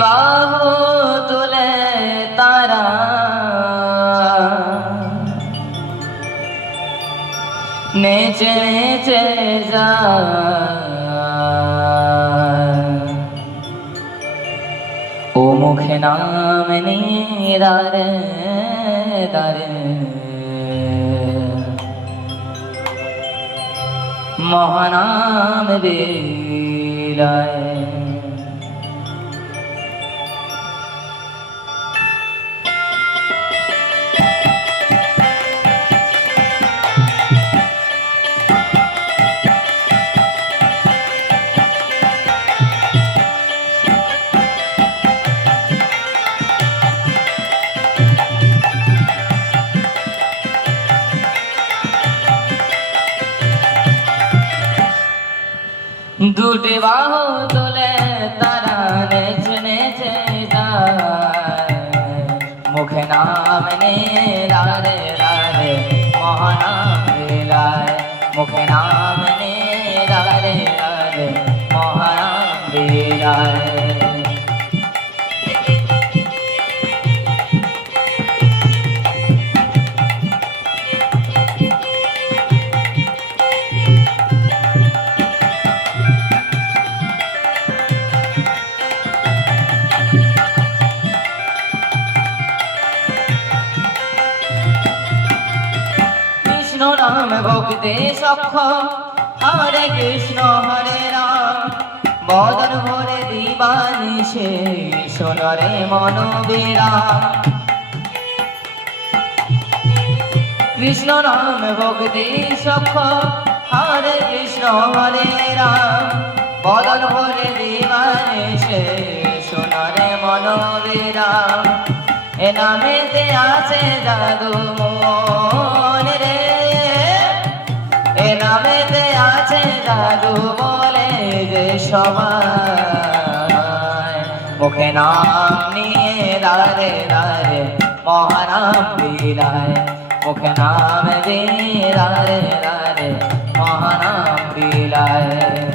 বাহু তুলে তারা। নেচে নেচে যায় ও মুখে নাম নিয়ে দারে দারে। মহানাম বিলায়। দুটি বাহু তুলে তারা নেচে নেচে যায়। মুখে নাম নে রারে রারে মহানাম বিলায় মুখে নাম নাম ভক্তি সক্ষ, হরে কৃষ্ণ, হরে রাম। বদন ভরে দিবানি সে, সোনরে মন বিরাম কৃষ্ণ নাম ভক্তি সক্ষ, হরে কৃষ্ণ, হরে রাম। বদন ভরে দিবানি সে, সোনরে মন বিরাম এ নামেতে আছে জাদু মন জাদু বলে যে সবাই, মুখে নাম নিয়ে দাঁড়ে দাঁড়ে মহারাম বিলায়। মুখে নাম দিয়ে দাঁড়ে দাঁড়ে মহারাম বিলায়।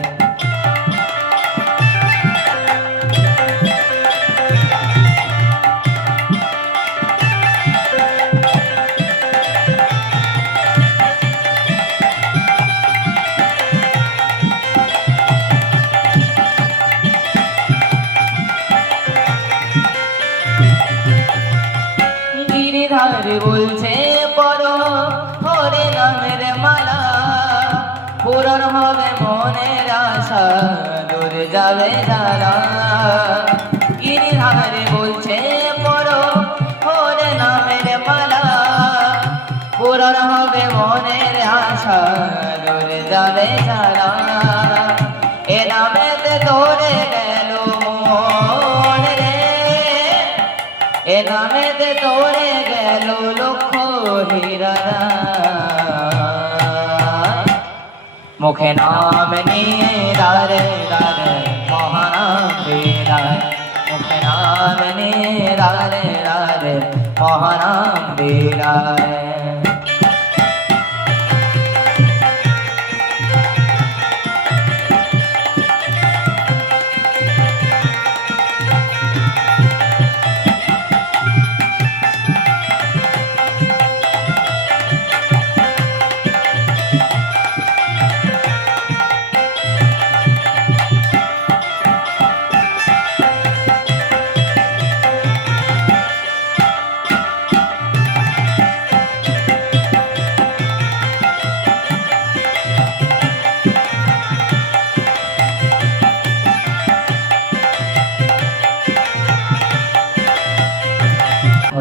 গিরিধারে বলছে পর হরে নামের মালা। পূরণ হবে মনের আশা, দূর যাবে যারা গিরিধারে বলছে পর হরে নামের মালা। পূরণ হবে মনের আশা, দূর যাবে যারা এ নামেতে তোরে গেল এ নামেতে তোরে গেল লক্ষ মুখে নাম নিয়ে দারে দারে মহানাম বেড়ায় মুখে নাম নিয়ে দারে দারে মহানাম বিলায়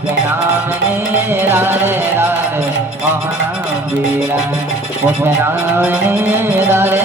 মুখে নাম নিয়ে রাধে রাধে মহানাম বিলায় মুখে নাম নিয়ে